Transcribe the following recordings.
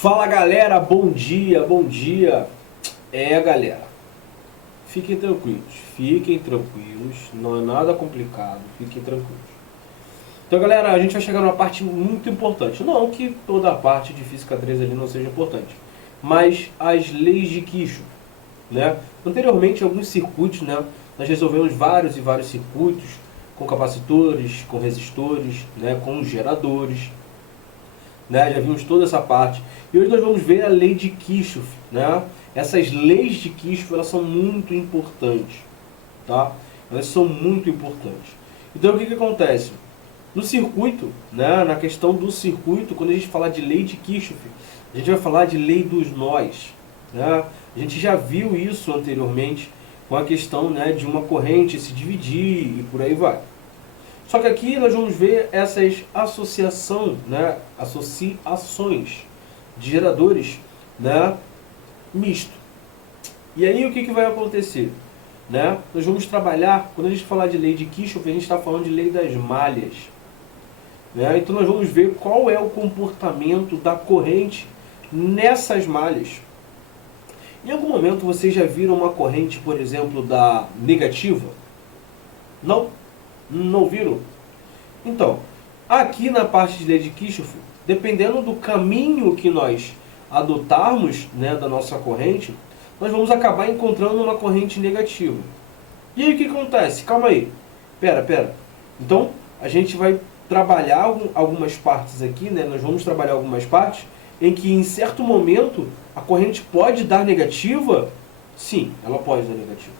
Fala galera, bom dia, bom dia. Galera, fiquem tranquilos, não é nada complicado, fiquem tranquilos. Então galera, a gente vai chegar numa parte muito importante, não que toda a parte de Física 3 ali não seja importante, mas as leis de Kirchhoff, né? Anteriormente, alguns circuitos, né? Nós resolvemos vários e vários circuitos com capacitores, com resistores, né? Com geradores, né? Já vimos toda essa parte. E hoje nós vamos ver a lei de Kirchhoff, né? Essas leis de Kirchhoff, elas são muito importantes, tá? Elas são muito importantes. Então o que acontece? No circuito, né? Na questão do circuito, quando a gente falar de lei de Kirchhoff, a gente vai falar de lei dos nós, né? A gente já viu isso anteriormente com a questão, né, de uma corrente se dividir e por aí vai. Só que aqui nós vamos ver essas associações de geradores, né, misto. E aí o que vai acontecer? Né? Nós vamos trabalhar, quando a gente falar de lei de Kirchhoff, a gente está falando de lei das malhas. Né? Então nós vamos ver qual é o comportamento da corrente nessas malhas. Em algum momento vocês já viram uma corrente, por exemplo, da negativa? Não? Não viram? Então, aqui na parte de lei de Kirchhoff, dependendo do caminho que nós adotarmos, né, da nossa corrente, nós vamos acabar encontrando uma corrente negativa. E aí o que acontece? Calma aí. Pera. Então, a gente vai trabalhar algumas partes aqui, né? Nós vamos trabalhar algumas partes em que em certo momento a corrente pode dar negativa? Sim, ela pode dar negativa.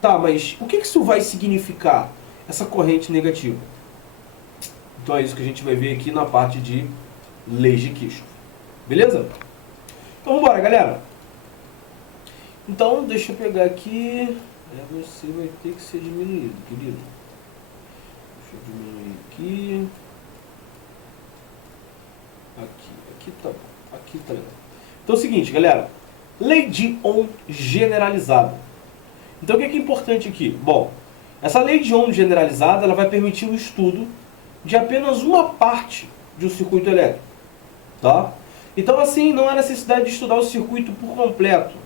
Tá, mas o que isso vai significar, essa corrente negativa? Então é isso que a gente vai ver aqui na parte de leis de Kirchhoff. Beleza? Então vamos embora, galera. Então, deixa eu pegar aqui. Você vai ter que ser diminuído, querido. Deixa eu diminuir aqui. Aqui tá bom. Aqui tá legal. Então é o seguinte, galera. Lei de Ohm generalizada. Então o que é importante aqui? Bom, essa lei de Ohm generalizada, ela vai permitir o estudo de apenas uma parte de um circuito elétrico. Tá? Então assim, não há necessidade de estudar o circuito por completo.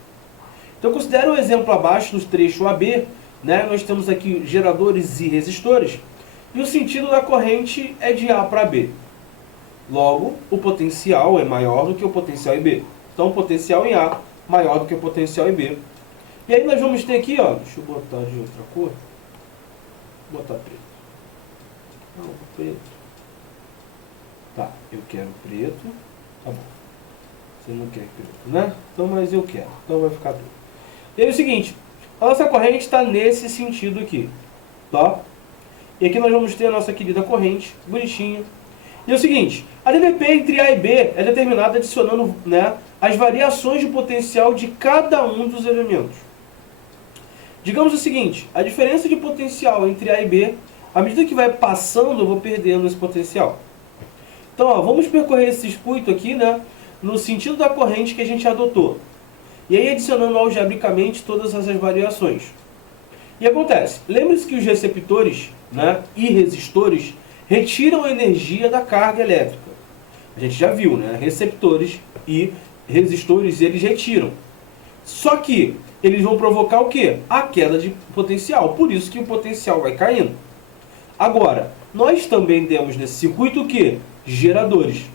Então considere o exemplo abaixo, no trecho AB, né? Nós temos aqui geradores e resistores, e o sentido da corrente é de A para B. Logo, o potencial é maior do que o potencial em B. Então, o potencial em A maior do que o potencial em B. E aí nós vamos ter aqui, ó, deixa eu botar de outra cor. Vou botar preto. Não, preto. Tá, eu quero preto. Tá bom. Você não quer preto, né? Então, mas eu quero. Então vai ficar preto. E aí é o seguinte, a nossa corrente está nesse sentido aqui. Tá? E aqui nós vamos ter a nossa querida corrente, bonitinha. E é o seguinte, a DVP entre A e B é determinada adicionando, né, as variações de potencial de cada um dos elementos. Digamos o seguinte, a diferença de potencial entre A e B, à medida que vai passando, eu vou perdendo esse potencial. Então, ó, vamos percorrer esse circuito aqui, né, no sentido da corrente que a gente adotou. E aí adicionando algebricamente todas essas variações. E acontece, lembre-se que os receptores, né, e resistores retiram a energia da carga elétrica. A gente já viu, né? Receptores e resistores, eles retiram. Só que eles vão provocar o quê? A queda de potencial. Por isso que o potencial vai caindo. Agora, nós também temos nesse circuito o quê? Geradores.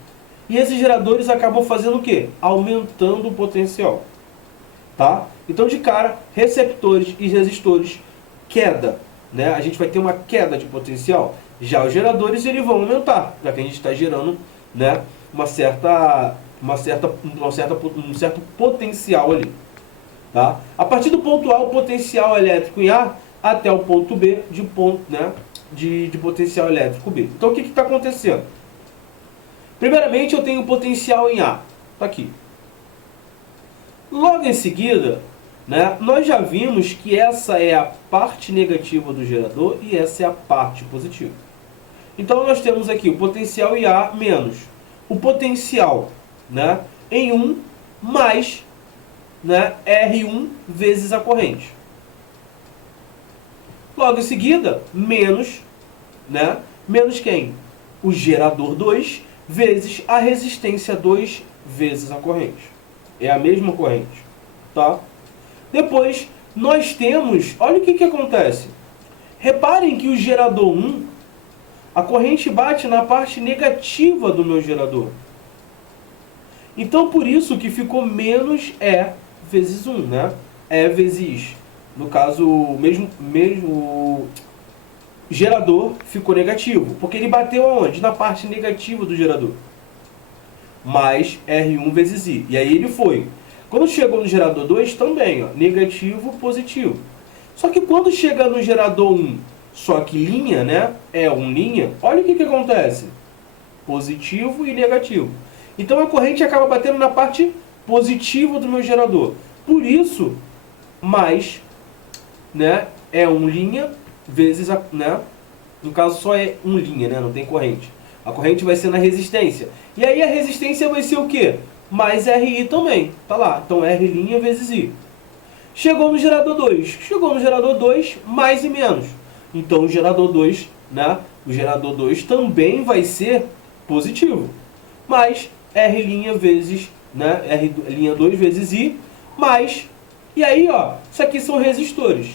E esses geradores acabam fazendo o quê? Aumentando o potencial. Tá? Então, de cara, receptores e resistores, queda. Né? A gente vai ter uma queda de potencial. Já os geradores, eles vão aumentar, já que a gente está gerando, né, um certo potencial ali. Tá? A partir do ponto A, o potencial elétrico em A, até o ponto B de potencial elétrico B. Então o que está acontecendo? Primeiramente eu tenho potencial em A. Está aqui. Logo em seguida, né, nós já vimos que essa é a parte negativa do gerador e essa é a parte positiva. Então nós temos aqui o potencial em A menos o potencial, né, em 1 mais, né, R1 vezes a corrente. Logo em seguida, menos, né, menos quem? O gerador 2 vezes a resistência 2 vezes a corrente. É a mesma corrente, tá? Depois, nós temos... Olha o que acontece. Reparem que o gerador 1, a corrente bate na parte negativa do meu gerador. Então, por isso que ficou menos E vezes 1, né? E vezes, no caso, o gerador ficou negativo. Porque ele bateu aonde? Na parte negativa do gerador. Mais R1 vezes I. E aí ele foi. Quando chegou no gerador 2, também, ó, negativo, positivo. Só que quando chega no gerador 1, só que linha, né? É um linha, olha o que acontece. Positivo e negativo. Então a corrente acaba batendo na parte positiva do meu gerador. Por isso, mais, né? É um linha vezes, né? No caso só é um linha, né? Não tem corrente. A corrente vai ser na resistência. E aí a resistência vai ser o quê? Mais RI também. Tá lá. Então R' vezes I. Chegou no gerador 2. Chegou no gerador 2, mais e menos. Então o gerador 2, né? O gerador 2 também vai ser positivo. Mais R' vezes, né? R' vezes I, mais... E aí, ó, isso aqui são resistores.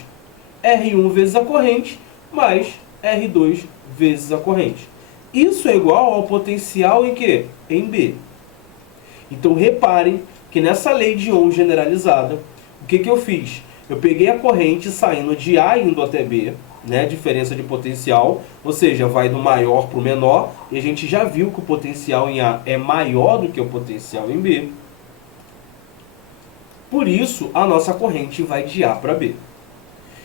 R1 vezes a corrente, mais R2 vezes a corrente. Isso é igual ao potencial em quê? Em B. Então, reparem que nessa lei de Ohm generalizada, o que eu fiz? Eu peguei a corrente saindo de A indo até B, né? Diferença de potencial, ou seja, vai do maior para o menor, e a gente já viu que o potencial em A é maior do que o potencial em B. Por isso, a nossa corrente vai de A para B.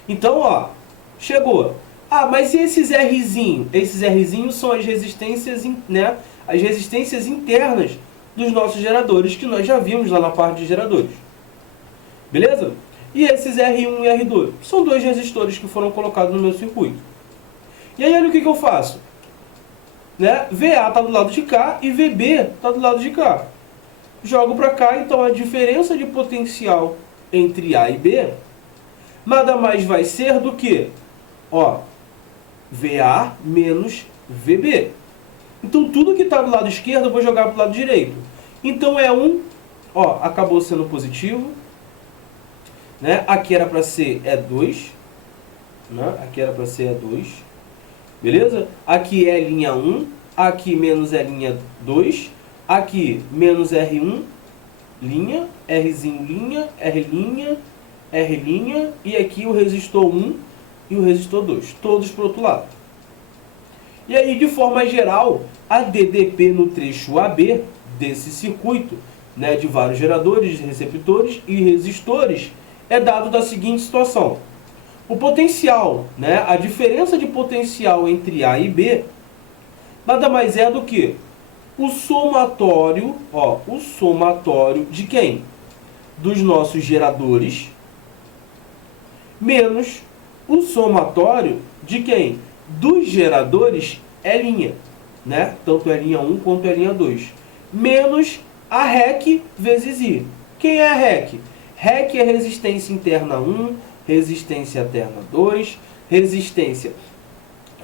Então, ó, chegou. Ah, mas e esses Rzinhos? Esses Rzinhos são as resistências, né? As resistências internas dos nossos geradores, que nós já vimos lá na parte de geradores. Beleza? E esses R1 e R2? São dois resistores que foram colocados no meu circuito. E aí, olha o que eu faço. Né? VA está do lado de cá e VB está do lado de cá. Jogo para cá, então a diferença de potencial entre A e B nada mais vai ser do que, ó, VA menos VB. Então tudo que está do lado esquerdo eu vou jogar para o lado direito. Então é um, ó, acabou sendo positivo, né? Aqui era para ser E2, né? Aqui era para ser E2, beleza? Aqui é linha 1, aqui menos é linha 2, aqui menos R1, linha, Rzinho, linha, R linha, e aqui o resistor 1 e o resistor 2, todos para o outro lado. E aí, de forma geral, a DDP no trecho AB desse circuito, né, de vários geradores, receptores e resistores, é dado da seguinte situação. O potencial, né, a diferença de potencial entre A e B, nada mais é do que o somatório, ó, o somatório de quem? Dos nossos geradores, menos o somatório de quem? Dos geradores E', né? Tanto E'1 quanto E'2. Menos a REC vezes I. Quem é a REC? REC é resistência interna 1, resistência interna 2, resistência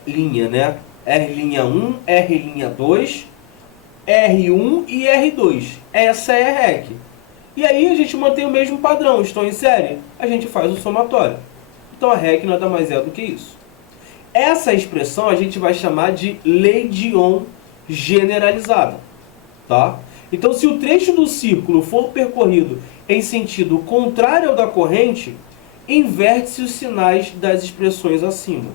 linha, né? R'1, R'2, R1 e R2. Essa é a REC. E aí a gente mantém o mesmo padrão. Estão em série? A gente faz o somatório. Então a REC nada mais é do que isso. Essa expressão a gente vai chamar de lei de Ohm generalizada. Tá? Então se o trecho do círculo for percorrido em sentido contrário ao da corrente, inverte-se os sinais das expressões acima.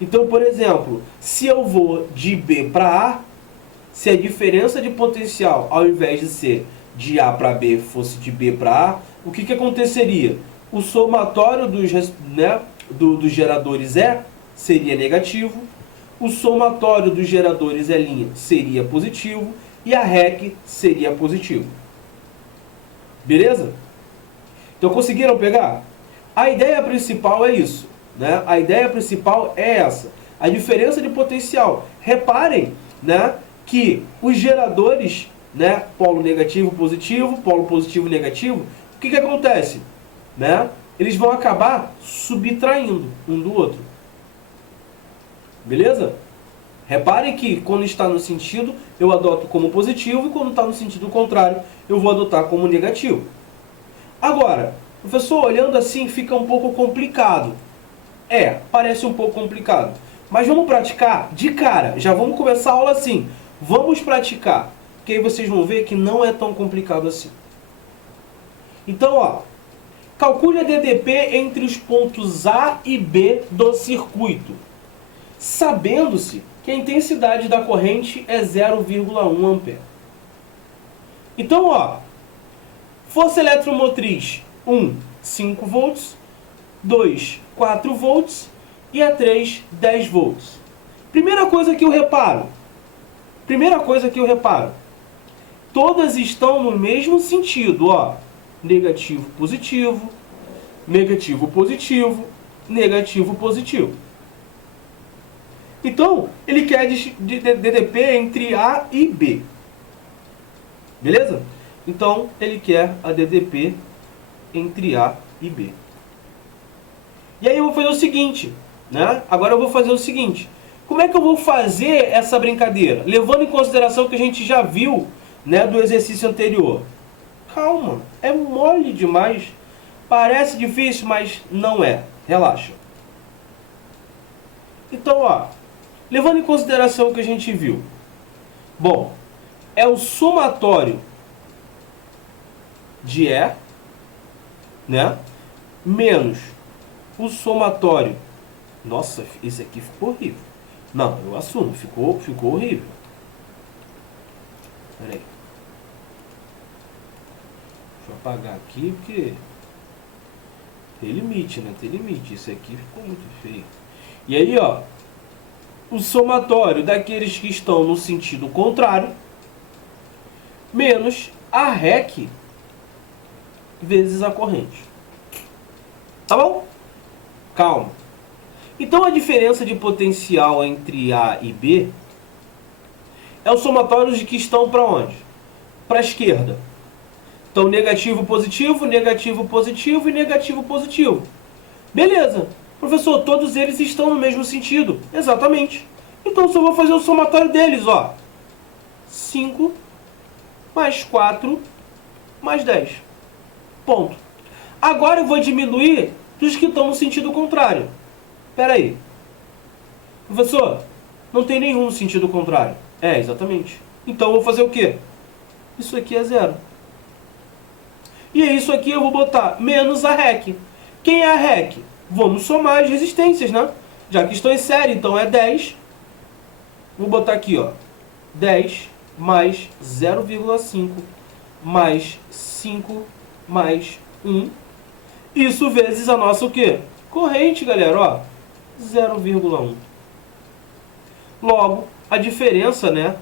Então, por exemplo, se eu vou de B para A, se a diferença de potencial, ao invés de ser de A para B, fosse de B para A, o que aconteceria? O somatório dos geradores E seria negativo, o somatório dos geradores E' seria positivo e a REC seria positivo. Beleza? Então conseguiram pegar? A ideia principal é isso, né? A ideia principal é essa. A diferença de potencial. Reparem, né, que os geradores, né, polo negativo, positivo, negativo, o que acontece? Né? Eles vão acabar subtraindo um do outro. Beleza? Reparem que quando está no sentido, eu adoto como positivo, e quando está no sentido contrário, eu vou adotar como negativo. Agora, professor, olhando assim fica um pouco complicado. Parece um pouco complicado. Mas vamos praticar de cara. Já vamos começar a aula assim. Vamos praticar. Porque aí vocês vão ver que não é tão complicado assim. Então, ó. Calcule a DDP entre os pontos A e B do circuito. Sabendo-se que a intensidade da corrente é 0,1 ampere. Então, ó. Força eletromotriz 1, 5 volts. 2, 4 volts. E a 3, 10 volts. Primeira coisa que eu reparo. Todas estão no mesmo sentido, ó. Negativo, positivo. Negativo, positivo. Negativo, positivo. Então, ele quer DDP entre A e B. Beleza? Então, ele quer a DDP entre A e B. E aí eu vou fazer o seguinte, né? Agora eu vou fazer o seguinte. Como é que eu vou fazer essa brincadeira? Levando em consideração que a gente já viu, né, do exercício anterior. Calma, é mole demais. Parece difícil, mas não é. Relaxa. Então, ó, levando em consideração o que a gente viu. Bom, é o somatório de E, né, menos o somatório. Nossa, esse aqui ficou horrível. Não, eu assumo, ficou horrível. Pera aí. Deixa eu apagar aqui, porque tem limite, né? Tem limite. Esse aqui ficou muito feio. E aí, ó, o somatório daqueles que estão no sentido contrário menos a REC vezes a corrente. Tá bom? Calma. Então a diferença de potencial entre A e B é o somatório de que estão para onde? Para a esquerda. Então negativo, positivo, negativo, positivo e negativo, positivo. Beleza. Professor, todos eles estão no mesmo sentido. Exatamente. Então só vou fazer o somatório deles, ó. 5 mais 4 mais 10. Ponto. Agora eu vou diminuir dos que estão no sentido contrário. Espera aí. Professor, não tem nenhum no sentido contrário. Exatamente. Então eu vou fazer o quê? Isso aqui é zero. E é isso aqui eu vou botar menos a REC. Quem é a REC? Vamos somar as resistências, né? Já que estão em série, então é 10. Vou botar aqui, ó. 10 mais 0,5 mais 5 mais 1. Isso vezes a nossa o quê? Corrente, galera, ó. 0,1. Logo, a diferença, né,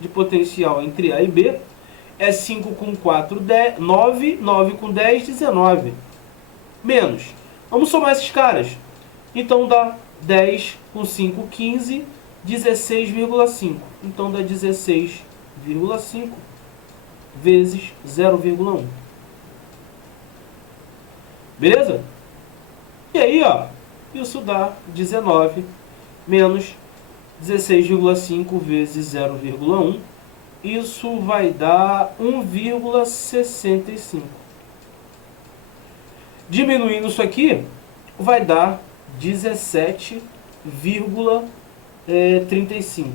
de potencial entre A e B é 5 com 4, 10, 9, 9 com 10, 19. Menos. Vamos somar esses caras. Então dá 10 com 5, 15, 16,5. Então dá 16,5 vezes 0,1. Beleza? E aí, ó, isso dá 19 menos 16,5 vezes 0,1. Isso vai dar 1,65. Diminuindo isso aqui, vai dar 17,35.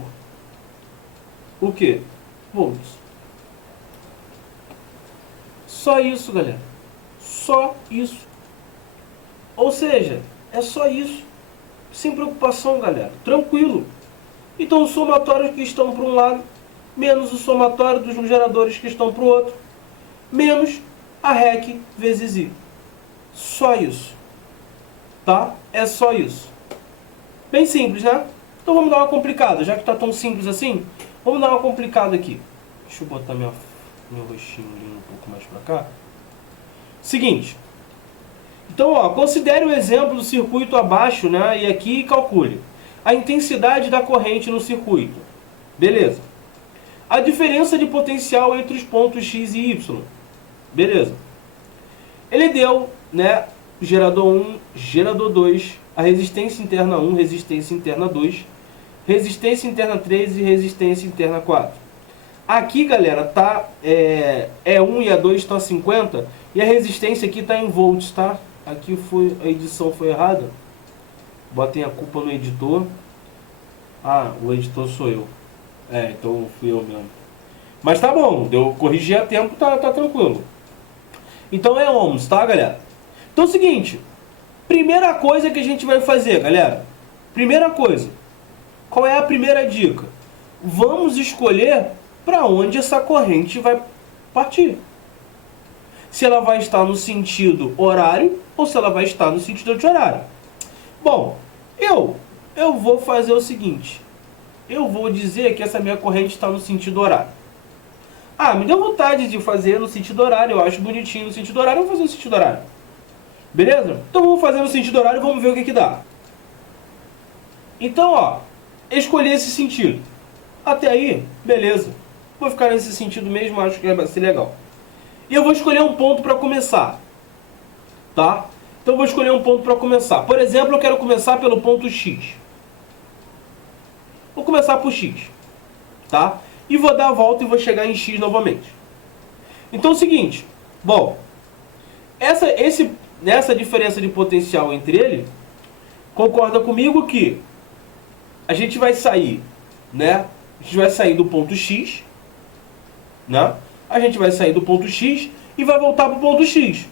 O que? Volts. Só isso, galera. Só isso. Ou seja, é só isso. Sem preocupação, galera. Tranquilo. Então, os somatórios que estão para um lado, menos o somatório dos geradores que estão para o outro, menos a REC vezes I. Só isso. Tá? É só isso. Bem simples, né? Então, vamos dar uma complicada. Já que está tão simples assim, vamos dar uma complicada aqui. Deixa eu botar meu rostinho ali um pouco mais para cá. Seguinte. Então, ó, considere o exemplo do circuito abaixo, né? E aqui calcule a intensidade da corrente no circuito. Beleza. A diferença de potencial entre os pontos X e Y. Beleza. Ele deu, né, gerador 1, gerador 2, a resistência interna 1, resistência interna 2, resistência interna 3 e resistência interna 4. Aqui, galera, tá E1 e E2 está 50 e a resistência aqui está em volts, tá? Aqui a edição foi errada. Botem a culpa no editor. Ah, o editor sou eu. Então fui eu mesmo. Mas tá bom, deu corrigir a tempo, tá tranquilo. Então é ohms, tá, galera? Então é o seguinte, primeira coisa que a gente vai fazer, galera. Primeira coisa, qual é a primeira dica? Vamos escolher para onde essa corrente vai partir. Se ela vai estar no sentido horário ou se ela vai estar no sentido anti-horário. Bom, eu vou fazer o seguinte. Eu vou dizer que essa minha corrente está no sentido horário. Ah, me deu vontade de fazer no sentido horário. Eu acho bonitinho no sentido horário. Eu vou fazer no sentido horário. Beleza? Então vamos fazer no sentido horário e vamos ver o que dá. Então, ó, escolhi esse sentido. Até aí, beleza. Vou ficar nesse sentido mesmo, acho que vai ser legal. E eu vou escolher um ponto para começar. Tá? Então eu vou escolher um ponto para começar. Por exemplo, eu quero começar pelo ponto X. Vou começar por X. Tá? E vou dar a volta e vou chegar em X novamente. Então é o seguinte. Bom, nessa diferença de potencial entre ele, concorda comigo que a gente vai sair, né? A gente vai sair do ponto X, né? A gente vai sair do ponto X e vai voltar para o ponto X.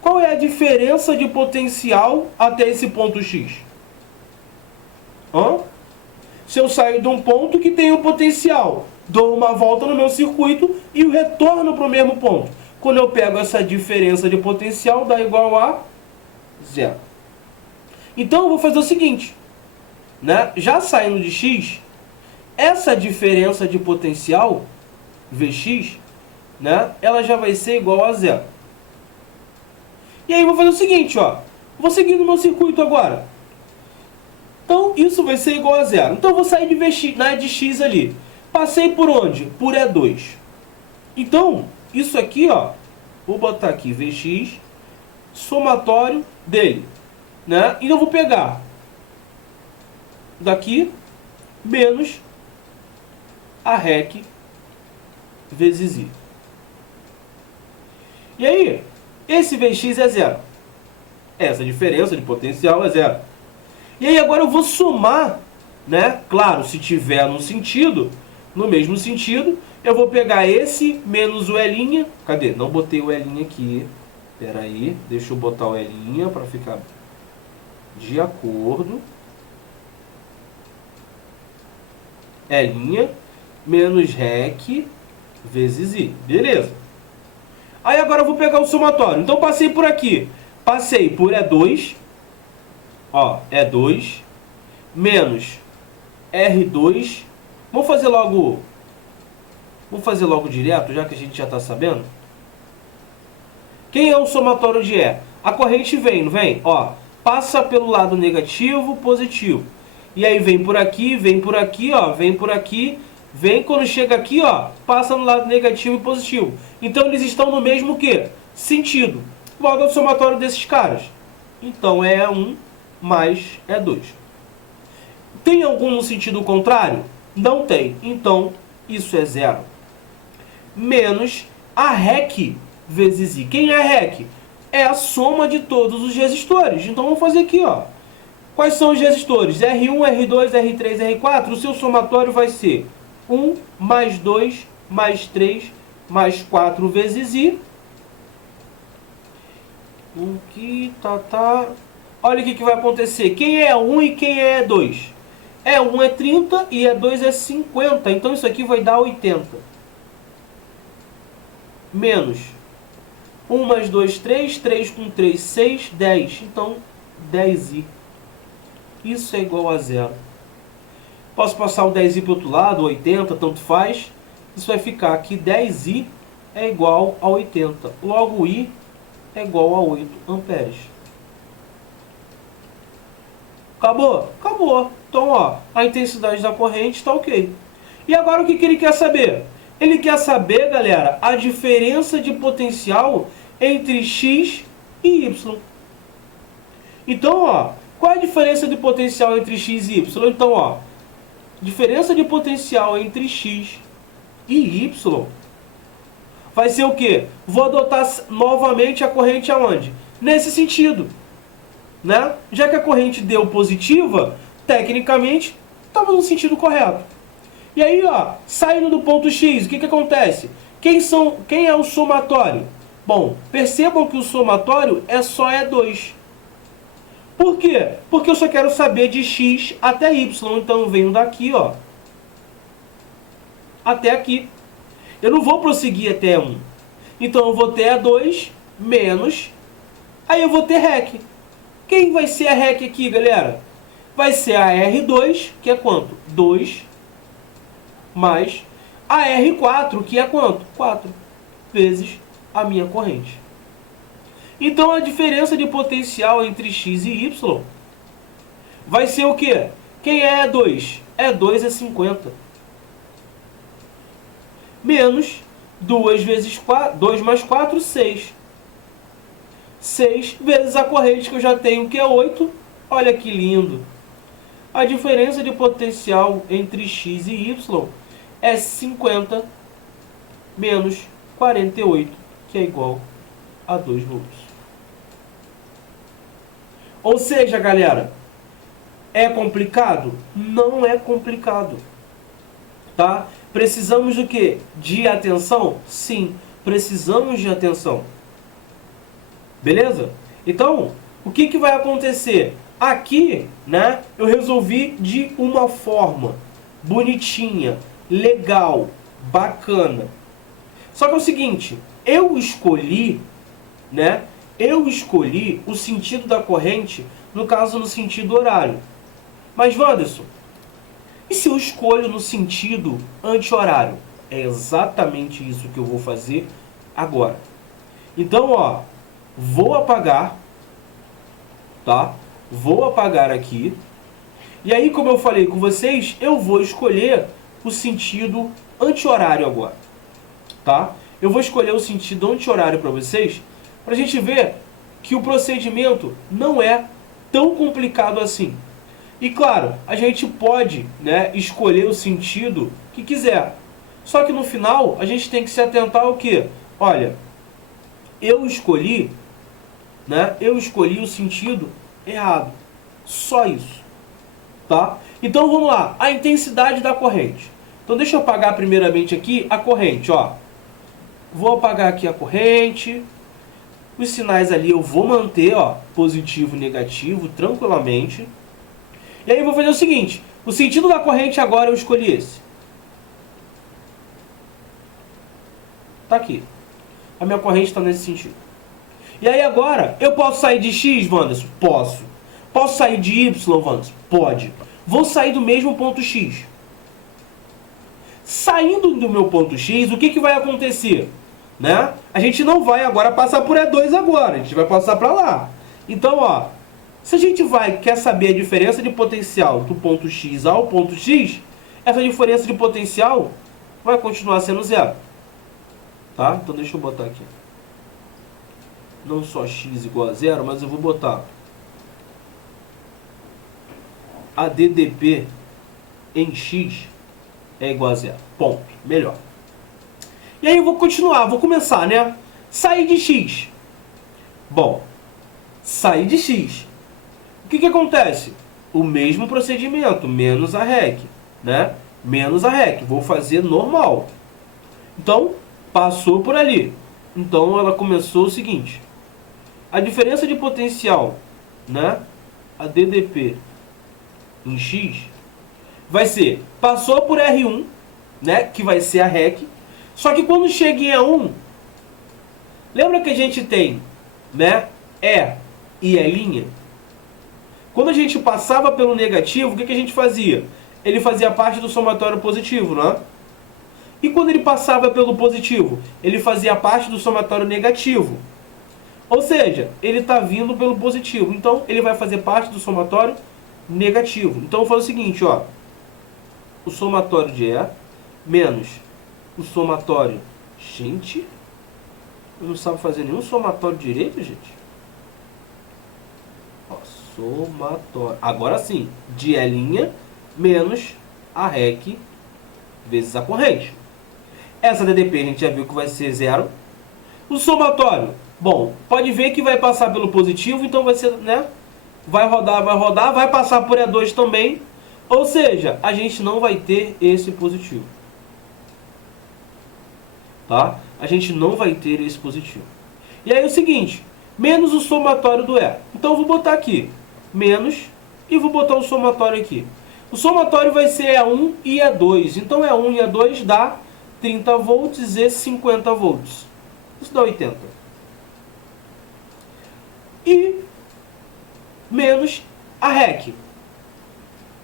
Qual é a diferença de potencial até esse ponto X? Se eu saio de um ponto que tem um potencial, dou uma volta no meu circuito e retorno para o mesmo ponto. Quando eu pego essa diferença de potencial, dá igual a zero. Então eu vou fazer o seguinte, né? Já saindo de X, essa diferença de potencial, Vx, né? Ela já vai ser igual a zero. E aí eu vou fazer o seguinte, ó. Vou seguir no meu circuito agora. Então isso vai ser igual a zero. Então eu vou sair de Vx, de X ali. Passei por onde? Por E2. Então, isso aqui, ó. Vou botar aqui Vx, somatório dele, né? E eu vou pegar daqui menos a REC vezes I. E aí, esse Vx é zero. Essa diferença de potencial é zero. E aí agora eu vou somar, né? Claro, se tiver no mesmo sentido, eu vou pegar esse menos o L'. Cadê? Não botei o L' aqui. Espera aí, deixa eu botar o L' para ficar de acordo. L' menos REC vezes I. Beleza. Aí agora eu vou pegar o somatório. Então passei por aqui. Passei por E2. Ó, E2 menos R2. Vamos fazer logo direto, já que a gente já está sabendo. Quem é o somatório de E? A corrente vem, não vem? Ó, passa pelo lado negativo, positivo. E aí vem por aqui, ó, vem por aqui, vem quando chega aqui, ó, passa no lado negativo e positivo. Então eles estão no mesmo quê? Sentido. Logo é o somatório desses caras. Então é E1 mais E2. Tem algum no sentido contrário? Não tem. Então isso é zero. Menos a REC vezes I. Quem é a REC? É a soma de todos os resistores. Então vamos fazer aqui, ó. Quais são os resistores? R1, R2, R3, R4. O seu somatório vai ser 1 mais 2 mais 3 mais 4 vezes I. Aqui, tá. Olha o que vai acontecer. Quem é 1 e quem é 2? E1 é 30 e E2 é 50. Então isso aqui vai dar 80. Menos 1 mais 2, 3. 3 com 3, 6, 10. Então 10i. Isso é igual a zero. Posso passar o 10i para o outro lado, 80, tanto faz. Isso vai ficar aqui, 10i é igual a 80. Logo, I é igual a 8 amperes. Acabou? Acabou. Então, ó, a intensidade da corrente está ok. E agora o que ele quer saber? Ele quer saber, galera, a diferença de potencial entre X e Y. Então, ó, qual é a diferença de potencial entre X e Y? Então, ó, diferença de potencial entre x e y vai ser o quê? Vou adotar novamente a corrente aonde? Nesse sentido, né? Já que a corrente deu positiva, tecnicamente, estava no sentido correto. E aí, ó, saindo do ponto X, o que acontece? Quem é o somatório? Bom, percebam que o somatório só é 2. Por quê? Porque eu só quero saber de X até Y. Então eu venho daqui, ó, até aqui. Eu não vou prosseguir até 1. Então eu vou ter a 2 menos... Aí eu vou ter REC. Quem vai ser a REC aqui, galera? Vai ser a R2, que é quanto? 2, mais a R4, que é quanto? 4, vezes a minha corrente. Então a diferença de potencial entre X e Y vai ser o quê? Quem é 2? E2 é 50. Menos 2 vezes 4, 2 mais 4, 6. 6 vezes a corrente que eu já tenho, que é 8. Olha que lindo. A diferença de potencial entre X e Y é 50 menos 48, que é igual a 2 volts. Ou seja, galera, é complicado? Não é complicado. Tá? Precisamos do quê? De atenção? Sim, precisamos de atenção. Beleza? Então, o que vai acontecer? Aqui, né, eu resolvi de uma forma bonitinha, legal, bacana. Só que é o seguinte, eu escolhi o sentido da corrente, no caso no sentido horário. Mas, Wanderson, e se eu escolho no sentido anti-horário? É exatamente isso que eu vou fazer agora. Então, ó, vou apagar, tá? Vou apagar aqui. E aí, como eu falei com vocês, eu vou escolher o sentido anti-horário agora, tá? Eu vou escolher o sentido anti-horário para vocês, para a gente ver que o procedimento não é tão complicado assim. E claro, a gente pode, né, escolher o sentido que quiser. Só que no final, a gente tem que se atentar ao quê? Olha, eu escolhi o sentido errado. Só isso. Tá? Então vamos lá. A intensidade da corrente. Então deixa eu apagar primeiramente aqui a corrente. Ó. Vou apagar aqui a corrente. Os sinais ali eu vou manter, ó, positivo e negativo tranquilamente. E aí eu vou fazer o seguinte. O sentido da corrente agora eu escolhi esse. Tá aqui. A minha corrente está nesse sentido. E aí agora, eu posso sair de X, Wanderson? Posso. Posso sair de Y, Wanderson? Pode. Vou sair do mesmo ponto X. Saindo do meu ponto X, o que vai acontecer? Né? A gente não vai agora passar por E2 agora. A gente vai passar para lá. Então, ó, se a gente quer saber a diferença de potencial do ponto X ao ponto X, essa diferença de potencial vai continuar sendo zero. Tá? Então deixa eu botar aqui. Não só x igual a zero, mas eu vou botar a DDP em x é igual a zero. Ponto. Melhor. E aí eu vou continuar, vou começar, né? Sair de x. Bom, sair de x. O que acontece? O mesmo procedimento, menos a REC, né? Menos a REC. Vou fazer normal. Então, passou por ali. Então, ela começou o seguinte. A diferença de potencial, né, a DDP em X, vai ser, passou por R1, né, que vai ser a REC, só que quando chega em E1, lembra que a gente tem, né, E e E'? Quando a gente passava pelo negativo, o que a gente fazia? Ele fazia parte do somatório positivo, não é? E quando ele passava pelo positivo, ele fazia parte do somatório negativo. Ou seja, ele está vindo pelo positivo. Então, ele vai fazer parte do somatório negativo. Então, eu faço o seguinte, ó. O somatório de E menos o somatório... Gente, eu não sabe fazer nenhum somatório direito, gente? Ó, somatório... Agora sim, de E' menos a REC vezes a corrente. Essa DDP a gente já viu que vai ser 0. O somatório, bom, pode ver que vai passar pelo positivo, então vai ser, né? Vai rodar, vai passar por E2 também. Ou seja, a gente não vai ter esse positivo. Tá? A gente não vai ter esse positivo. E aí é o seguinte, menos o somatório do E. Então eu vou botar aqui, menos, e vou botar o somatório aqui. O somatório vai ser E1 e E2. Então E1 e E2 dá 30 volts e 50 volts. Isso dá 80. E menos a REC.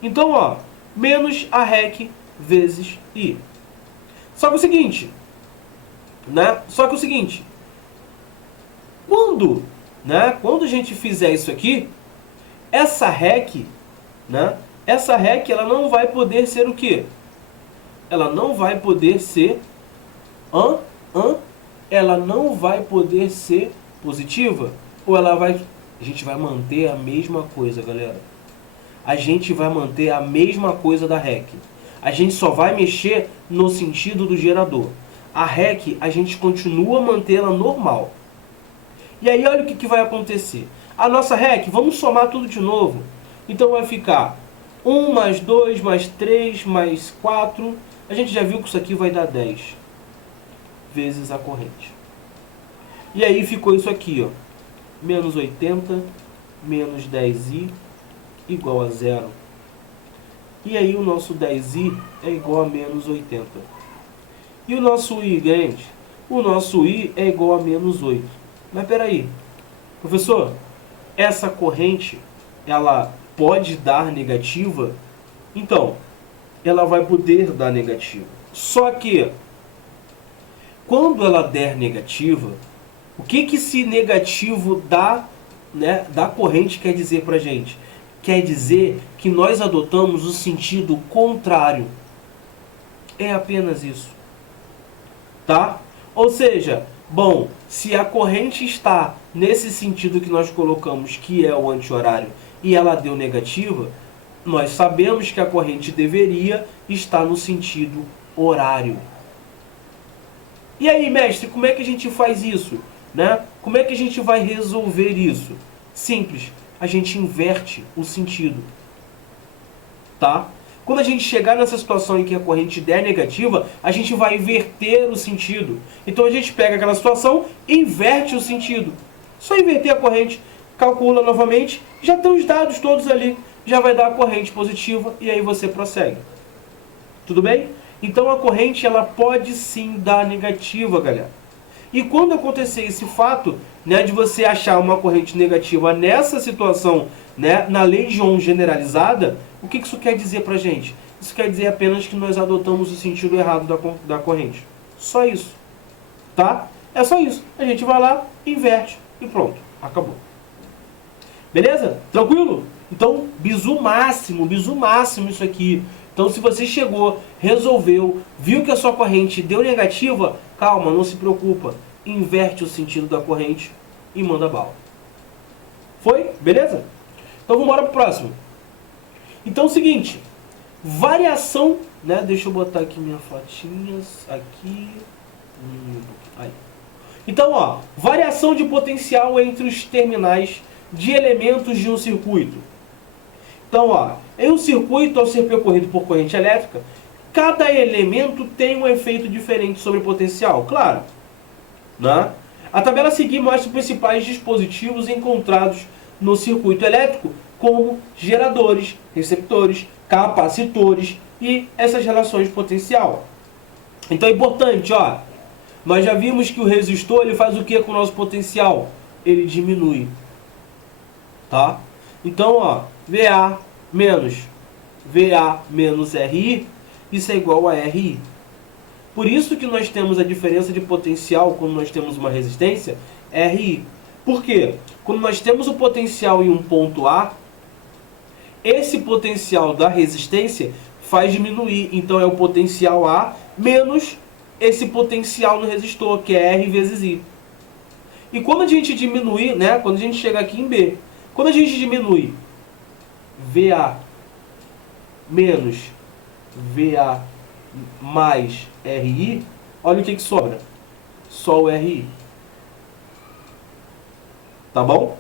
Então, ó, menos a REC vezes I. Só que o seguinte, né? Quando a gente fizer isso aqui, essa REC, né? Essa REC, ela não vai poder ser o quê? Ela não vai poder ser ela não vai poder ser positiva, ou ela vai, a gente vai manter a mesma coisa, galera. A gente vai manter a mesma coisa da REC. A gente só vai mexer no sentido do gerador. A REC, a gente continua mantendo ela normal. E aí olha o que vai acontecer. A nossa REC, vamos somar tudo de novo. Então vai ficar 1 mais 2 mais 3 mais 4. A gente já viu que isso aqui vai dar 10 vezes a corrente. E aí ficou isso aqui, ó. Menos 80 menos 10i igual a 0. E aí o nosso 10i é igual a menos 80. E o nosso i, gente? O nosso i é igual a menos 8. Mas peraí, professor, essa corrente, ela pode dar negativa? Então, ela vai poder dar negativa. Só que, quando ela der negativa, o que esse negativo da corrente quer dizer pra gente? Quer dizer que nós adotamos o sentido contrário. É apenas isso. Tá? Ou seja, bom, se a corrente está nesse sentido que nós colocamos, que é o anti-horário, e ela deu negativa, nós sabemos que a corrente deveria estar no sentido horário. E aí, mestre, como é que a gente faz isso? Né? Como é que a gente vai resolver isso? Simples, a gente inverte o sentido. Tá? Quando a gente chegar nessa situação em que a corrente der negativa, a gente vai inverter o sentido. Então a gente pega aquela situação e inverte o sentido. Só inverter a corrente, calcula novamente, já tem os dados todos ali, já vai dar a corrente positiva e aí você prossegue. Tudo bem? Então a corrente, ela pode sim dar negativa, galera. E quando acontecer esse fato, né, de você achar uma corrente negativa nessa situação, né, na lei de Ohm generalizada, o que isso quer dizer pra gente? Isso quer dizer apenas que nós adotamos o sentido errado da corrente. Só isso. Tá? É só isso. A gente vai lá, inverte e pronto. Acabou. Beleza? Tranquilo? Então, bizu máximo isso aqui. Então, se você chegou, resolveu, viu que a sua corrente deu negativa, calma, não se preocupa. Inverte o sentido da corrente e manda bala. Foi? Beleza? Então, vamos embora pro próximo. Então, é o seguinte. Variação, né? Deixa eu botar aqui minhas fotinhas. Aqui. Aí. Então, ó. Variação de potencial entre os terminais de elementos de um circuito. Então, ó, em um circuito, ao ser percorrido por corrente elétrica, cada elemento tem um efeito diferente sobre o potencial, claro. Né? A tabela a seguir mostra os principais dispositivos encontrados no circuito elétrico, como geradores, receptores, capacitores e essas relações de potencial. Então é importante, ó, nós já vimos que o resistor ele faz o que com o nosso potencial? Ele diminui. Tá? Então, ó, VA menos RI, isso é igual a RI. Por isso que nós temos a diferença de potencial quando nós temos uma resistência, RI. Por quê? Quando nós temos o potencial em um ponto A, esse potencial da resistência faz diminuir. Então é o potencial A menos esse potencial no resistor, que é R vezes I. E quando a gente diminuir, né, quando a gente chega aqui em B, quando a gente diminui VA menos VA mais RI, olha o que sobra. Só o RI. Tá bom?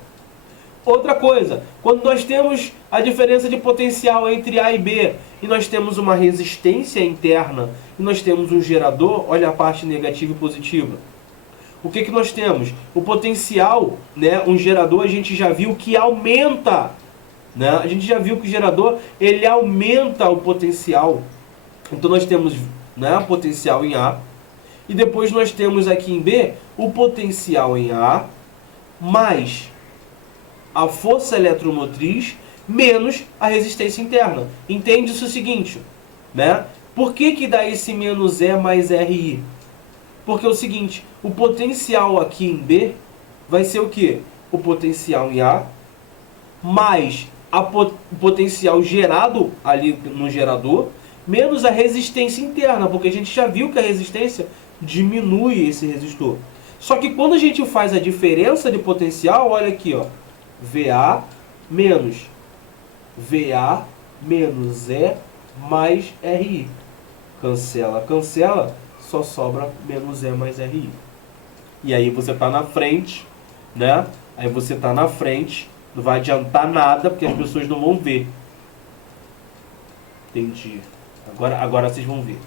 Outra coisa, quando nós temos a diferença de potencial entre A e B, e nós temos uma resistência interna, e nós temos um gerador, olha a parte negativa e positiva. O que nós temos? O potencial, né, um gerador, a gente já viu que aumenta. Né? A gente já viu que o gerador, ele aumenta o potencial. Então nós temos, né, potencial em A, e depois nós temos aqui em B o potencial em A, mais a força eletromotriz menos a resistência interna. Entende-se o seguinte, né? Por que dá esse menos E mais RI? Porque é o seguinte, o potencial aqui em B vai ser o quê? O potencial em A mais o potencial gerado ali no gerador menos a resistência interna, porque a gente já viu que a resistência diminui esse resistor. Só que quando a gente faz a diferença de potencial, olha aqui, ó, VA menos E mais RI. Cancela, cancela, só sobra menos E mais RI. E aí você está na frente, né? Aí você está na frente, não vai adiantar nada, porque as pessoas não vão ver. Entendi. Agora vocês vão ver.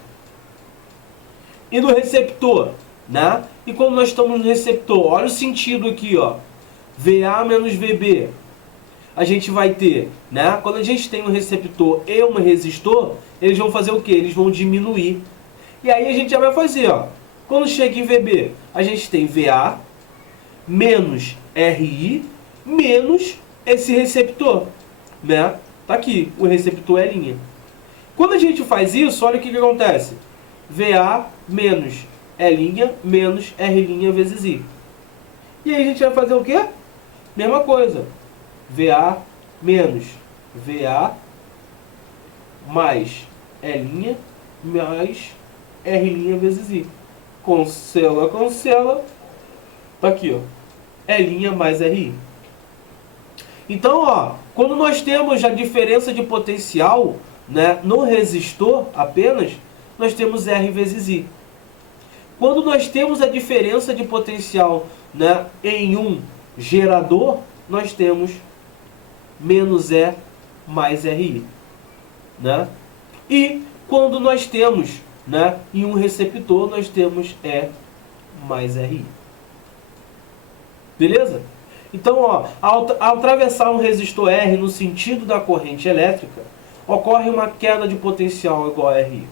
E no receptor, né? E quando nós estamos no receptor, olha o sentido aqui, ó. VA menos VB. A gente vai ter, né? Quando a gente tem um receptor e um resistor, eles vão fazer o quê? Eles vão diminuir. E aí a gente já vai fazer, ó. Quando chega em VB, a gente tem VA menos RI menos esse receptor, né? Tá aqui, o receptor é linha. Quando a gente faz isso, olha o que acontece. VA menos E' menos R' vezes I. E aí a gente vai fazer o quê? Mesma coisa. VA menos VA mais E' mais R' vezes I. Cancela, cancela. Tá aqui, ó. E' mais RI. Então, ó, quando nós temos a diferença de potencial, né, no resistor apenas, nós temos R vezes I. Quando nós temos a diferença de potencial, né, em um gerador, nós temos menos E mais RI. Né? E quando nós temos, né, em um receptor, nós temos E mais RI. Beleza? Então, ó, ao atravessar um resistor R no sentido da corrente elétrica, ocorre uma queda de potencial igual a RI.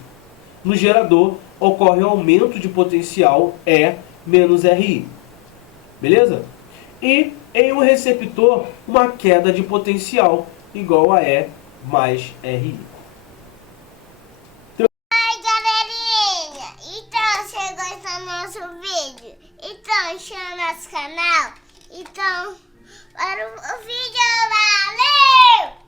No gerador, ocorre um aumento de potencial E menos RI. Beleza? E em um receptor, uma queda de potencial igual a E mais RI. Oi, galerinha! Então, você gostou do nosso vídeo? Então, inscreva no nosso canal. Então, para o vídeo, valeu!